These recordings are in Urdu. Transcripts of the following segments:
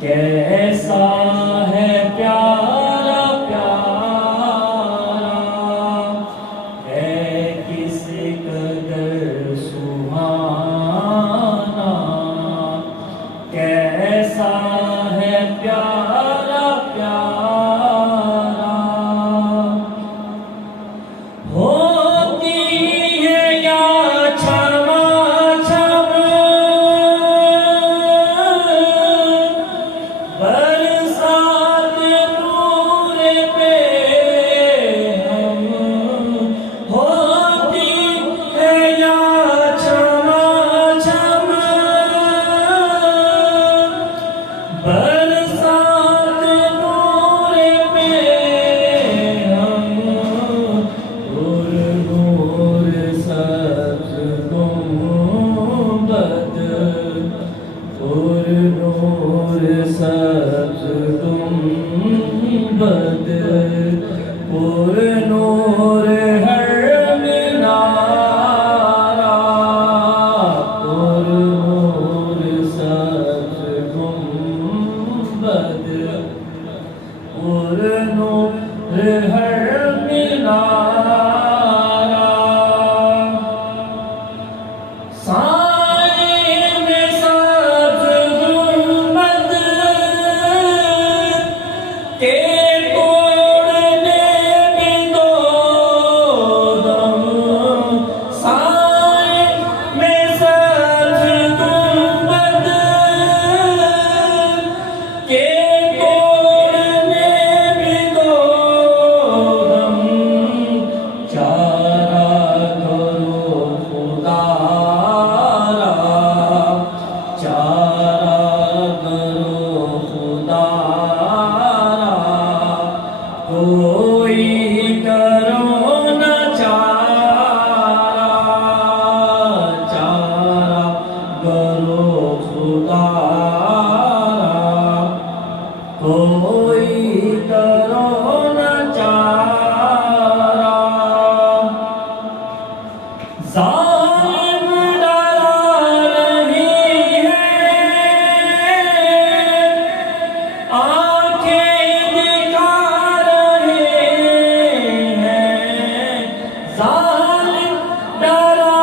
کیسا ہے پیارا پیارا ہے کس قدر سہانا، کیسا ہے پیارا پیارا ہوتی ہے یا چھما چھم برسات نور پہ ہم، ہوتی ہے یا چھما چھم برسات نور پہ ہم، نور نور سبز گنبد، نور نور سبز گنبد، پر نور ہر منارہ، پر نور سبز گنبد، پر نور ہر منارہ، سائے میں سبز گنبد کے توڑنے میں دو دم، سائے میں سبز گنبد کے توڑنے میں دو دم، چارہ کرو خدا را، چارہ کرو خدا را، کوئی کرو نہ چارہ، چارہ کرو خدا را، کوئی کرو نہ چارہ، ظالم ڈرا رہی ہے آنکھیں دکھا رہے ہیں، ظالم ڈرا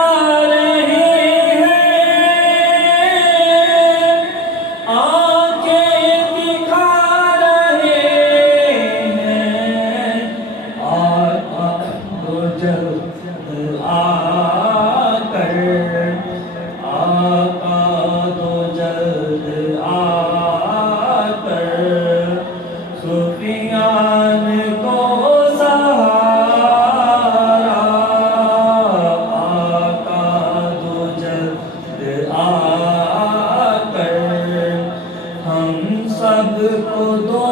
رہے ہیں آنکھیں دکھا رہے ہیں، آقا تو جلد آ کر، آقا تو جلد آ کر صوفیان کو سہارا، آقا تو جلد آ کر ہم سب کو دو